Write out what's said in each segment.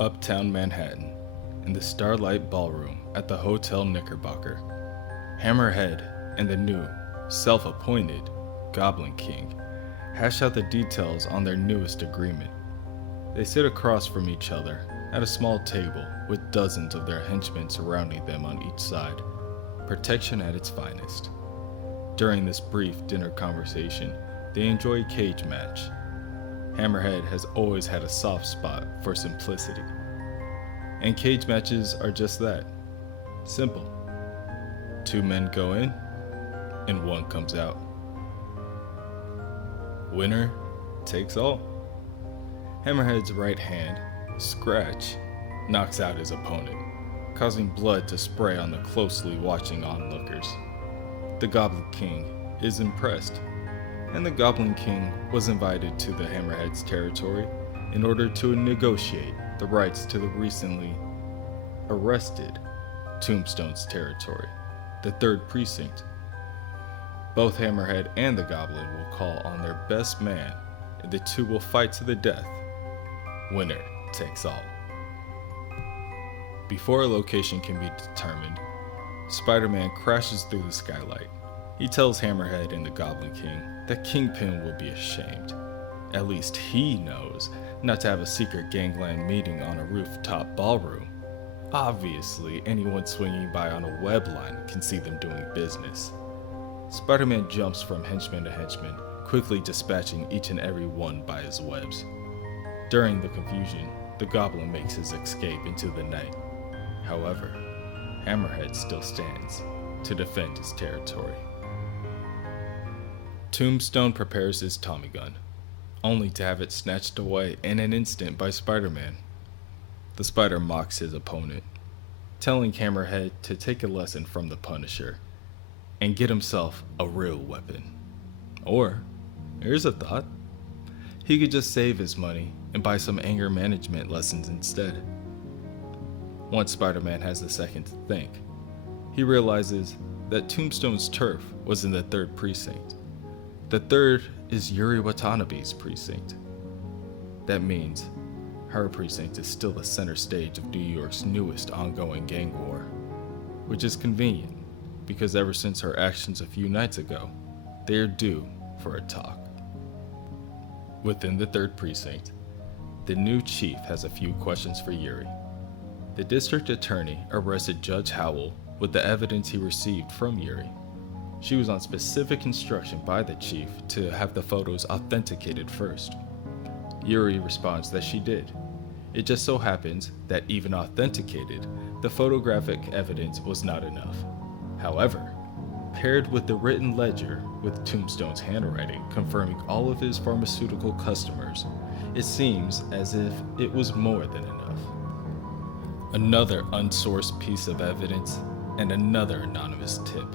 Uptown Manhattan, in the Starlight Ballroom at the Hotel Knickerbocker. Hammerhead and the new, self-appointed Goblin King hash out the details on their newest agreement. They sit across from each other at a small table with dozens of their henchmen surrounding them on each side. Protection at its finest. During this brief dinner conversation, they enjoy a cage match. Hammerhead has always had a soft spot for simplicity. And cage matches are just that. Simple. 2 men go in, and 1 comes out. Winner takes all. Hammerhead's right hand, Scratch, knocks out his opponent, causing blood to spray on the closely watching onlookers. The Goblin King is impressed, and the Goblin King was invited to the Hammerhead's territory in order to negotiate the rights to the recently arrested Tombstone's territory, the 3rd Precinct. Both Hammerhead and the Goblin will call on their best man, and the 2 will fight to the death. Winner takes all. Before a location can be determined, Spider-Man crashes through the skylight. He tells Hammerhead and the Goblin King that Kingpin will be ashamed. At least he knows not to have a secret gangland meeting on a rooftop ballroom. Obviously, anyone swinging by on a web line can see them doing business. Spider-Man jumps from henchman to henchman, quickly dispatching each and every one by his webs. During the confusion, the Goblin makes his escape into the night. However, Hammerhead still stands to defend his territory. Tombstone prepares his Tommy gun, only to have it snatched away in an instant by Spider-Man. The Spider mocks his opponent, telling Hammerhead to take a lesson from the Punisher and get himself a real weapon. Or, here's a thought, he could just save his money and buy some anger management lessons instead. Once Spider-Man has a second to think, he realizes that Tombstone's turf was in the 3rd Precinct. The 3rd is Yuri Watanabe's precinct. That means her precinct is still the center stage of New York's newest ongoing gang war, which is convenient because ever since her actions a few nights ago, they are due for a talk. Within the 3rd Precinct, the new chief has a few questions for Yuri. The district attorney arrested Judge Howell with the evidence he received from Yuri. She was on specific instruction by the chief to have the photos authenticated first. Yuri responds that she did. It just so happens that even authenticated, the photographic evidence was not enough. However, paired with the written ledger with Tombstone's handwriting confirming all of his pharmaceutical customers, it seems as if it was more than enough. Another unsourced piece of evidence and another anonymous tip.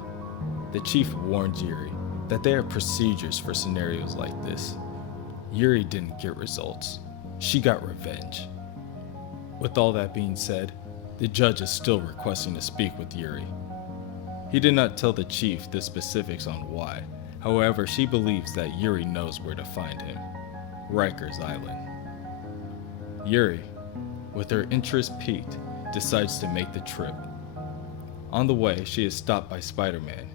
The chief warns Yuri that there are procedures for scenarios like this. Yuri didn't get results. She got revenge. With all that being said, the judge is still requesting to speak with Yuri. He did not tell the chief the specifics on why. However, she believes that Yuri knows where to find him. Rikers Island. Yuri, with her interest piqued, decides to make the trip. On the way, she is stopped by Spider-Man.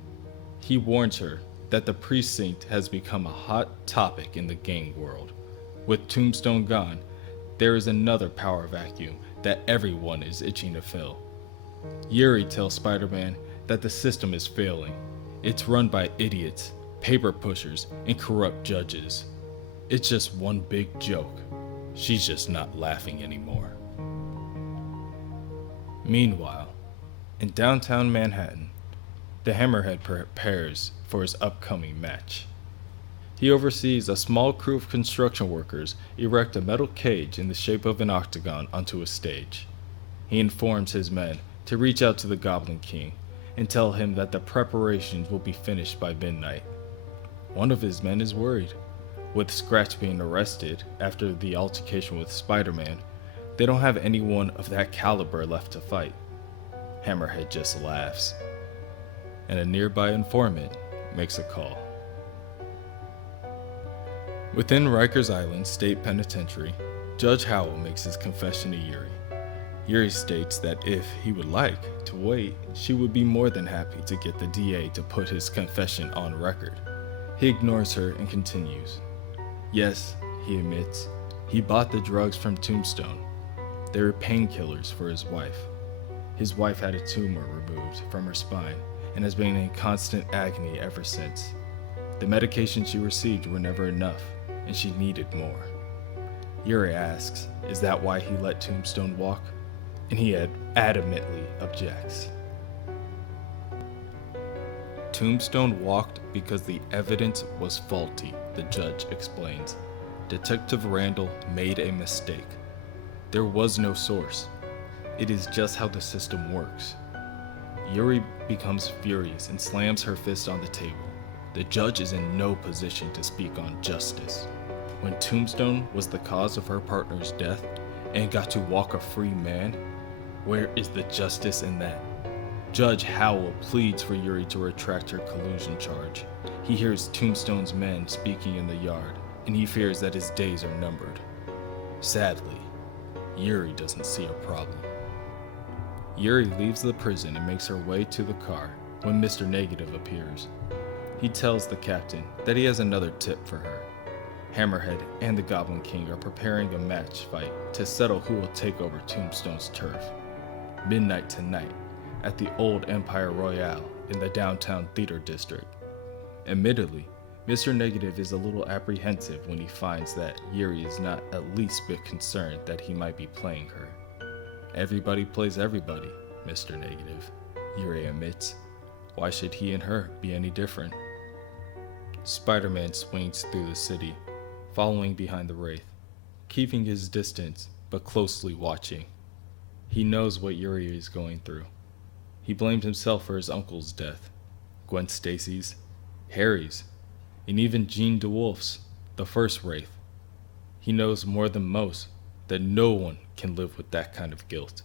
He warns her that the precinct has become a hot topic in the gang world. With Tombstone gone, there is another power vacuum that everyone is itching to fill. Yuri tells Spider-Man that the system is failing. It's run by idiots, paper pushers, and corrupt judges. It's just one big joke. She's just not laughing anymore. Meanwhile, in downtown Manhattan, the Hammerhead prepares for his upcoming match. He oversees a small crew of construction workers erect a metal cage in the shape of an octagon onto a stage. He informs his men to reach out to the Goblin King and tell him that the preparations will be finished by midnight. One of his men is worried. With Scratch being arrested after the altercation with Spider-Man, they don't have anyone of that caliber left to fight. Hammerhead just laughs, and a nearby informant makes a call. Within Rikers Island State Penitentiary, Judge Howell makes his confession to Yuri. Yuri states that if he would like to wait, she would be more than happy to get the DA to put his confession on record. He ignores her and continues. Yes, he admits, he bought the drugs from Tombstone. They were painkillers for his wife. His wife had a tumor removed from her spine and has been in constant agony ever since. The medications she received were never enough, and she needed more. Yuri asks, is that why he let Tombstone walk? And he adamantly objects. Tombstone walked because the evidence was faulty, the judge explains. Detective Randall made a mistake. There was no source. It is just how the system works. Yuri becomes furious and slams her fist on the table. The judge is in no position to speak on justice. When Tombstone was the cause of her partner's death and got to walk a free man, where is the justice in that? Judge Howell pleads for Yuri to retract her collusion charge. He hears Tombstone's men speaking in the yard, and he fears that his days are numbered. Sadly, Yuri doesn't see a problem. Yuri leaves the prison and makes her way to the car when Mr. Negative appears. He tells the captain that he has another tip for her. Hammerhead and the Goblin King are preparing a match fight to settle who will take over Tombstone's turf. Midnight tonight at the old Empire Royale in the downtown theater district. Admittedly, Mr. Negative is a little apprehensive when he finds that Yuri is not at least a bit concerned that he might be playing her. Everybody plays everybody, Mr. Negative, Yuri admits. Why should he and her be any different? Spider-Man swings through the city, following behind the Wraith, keeping his distance but closely watching. He knows what Yuri is going through. He blamed himself for his uncle's death, Gwen Stacy's, Harry's, and even Jean DeWolf's, the first Wraith. He knows more than most that no one can live with that kind of guilt.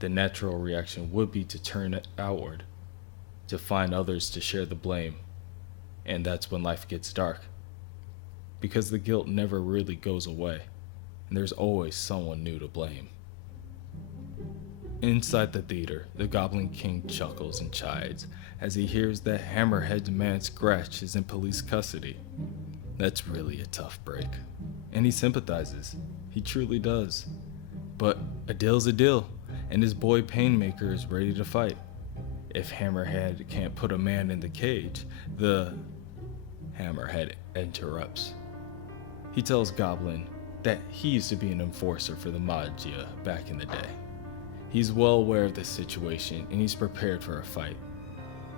The natural reaction would be to turn it outward, to find others to share the blame, and that's when life gets dark. Because the guilt never really goes away, and there's always someone new to blame. Inside the theater, the Goblin King chuckles and chides as he hears that Hammerhead's man Scratch is in police custody. That's really a tough break, and he sympathizes. He truly does. But a deal's a deal, and his boy Painmaker is ready to fight. If Hammerhead can't put a man in the cage, Hammerhead interrupts. He tells Goblin that he used to be an enforcer for the Maggia back in the day. He's well aware of the situation and he's prepared for a fight.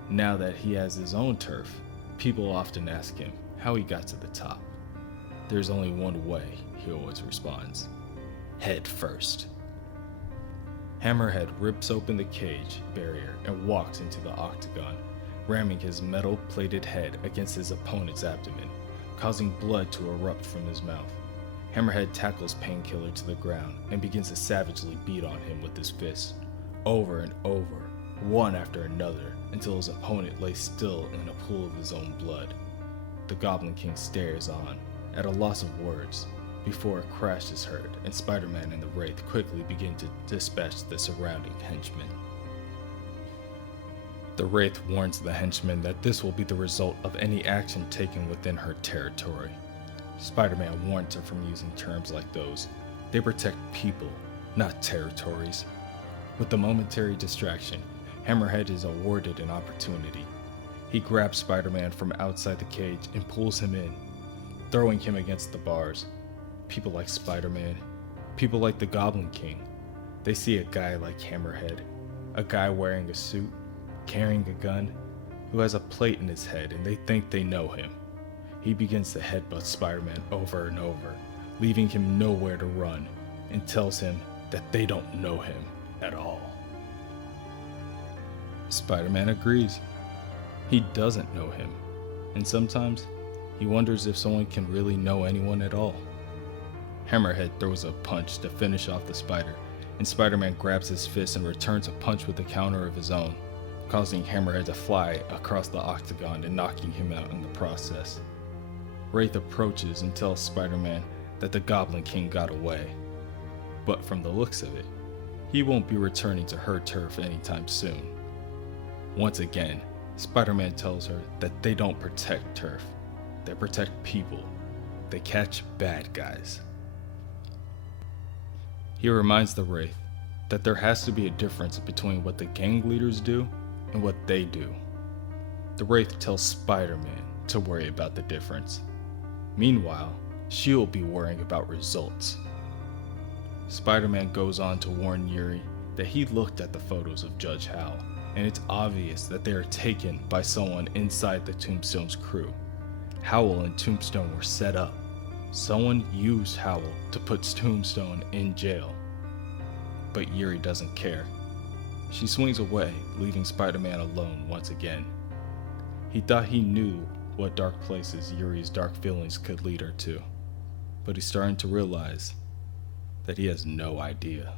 Now that he has his own turf, people often ask him how he got to the top. There's only one way, he always responds. Head first. Hammerhead rips open the cage barrier and walks into the octagon, ramming his metal-plated head against his opponent's abdomen, causing blood to erupt from his mouth. Hammerhead tackles Painkiller to the ground and begins to savagely beat on him with his fists, over and over, one after another, until his opponent lays still in a pool of his own blood. The Goblin King stares on, at a loss of words, before a crash is heard and Spider-Man and the Wraith quickly begin to dispatch the surrounding henchmen. The Wraith warns the henchmen that this will be the result of any action taken within her territory. Spider-Man warns her from using terms like those. They protect people, not territories. With the momentary distraction, Hammerhead is awarded an opportunity. He grabs Spider-Man from outside the cage and pulls him in, throwing him against the bars. People like Spider-Man, people like the Goblin King, they see a guy like Hammerhead, a guy wearing a suit, carrying a gun, who has a plate in his head, and they think they know him. He begins to headbutt Spider-Man over and over, leaving him nowhere to run, and tells him that they don't know him at all. Spider-Man agrees. He doesn't know him, and sometimes he wonders if someone can really know anyone at all. Hammerhead throws a punch to finish off the spider, and Spider-Man grabs his fist and returns a punch with a counter of his own, causing Hammerhead to fly across the octagon and knocking him out in the process. Wraith approaches and tells Spider-Man that the Goblin King got away, but from the looks of it, he won't be returning to her turf anytime soon. Once again, Spider-Man tells her that they don't protect turf, they protect people. They catch bad guys. He reminds the Wraith that there has to be a difference between what the gang leaders do and what they do. The Wraith tells Spider-Man to worry about the difference. Meanwhile, she'll be worrying about results. Spider-Man goes on to warn Yuri that he looked at the photos of Judge Hal, and it's obvious that they are taken by someone inside the Tombstone's crew. Howell and Tombstone were set up. Someone used Howell to put Tombstone in jail. But Yuri doesn't care. She swings away, leaving Spider-Man alone once again. He thought he knew what dark places Yuri's dark feelings could lead her to, but he's starting to realize that he has no idea.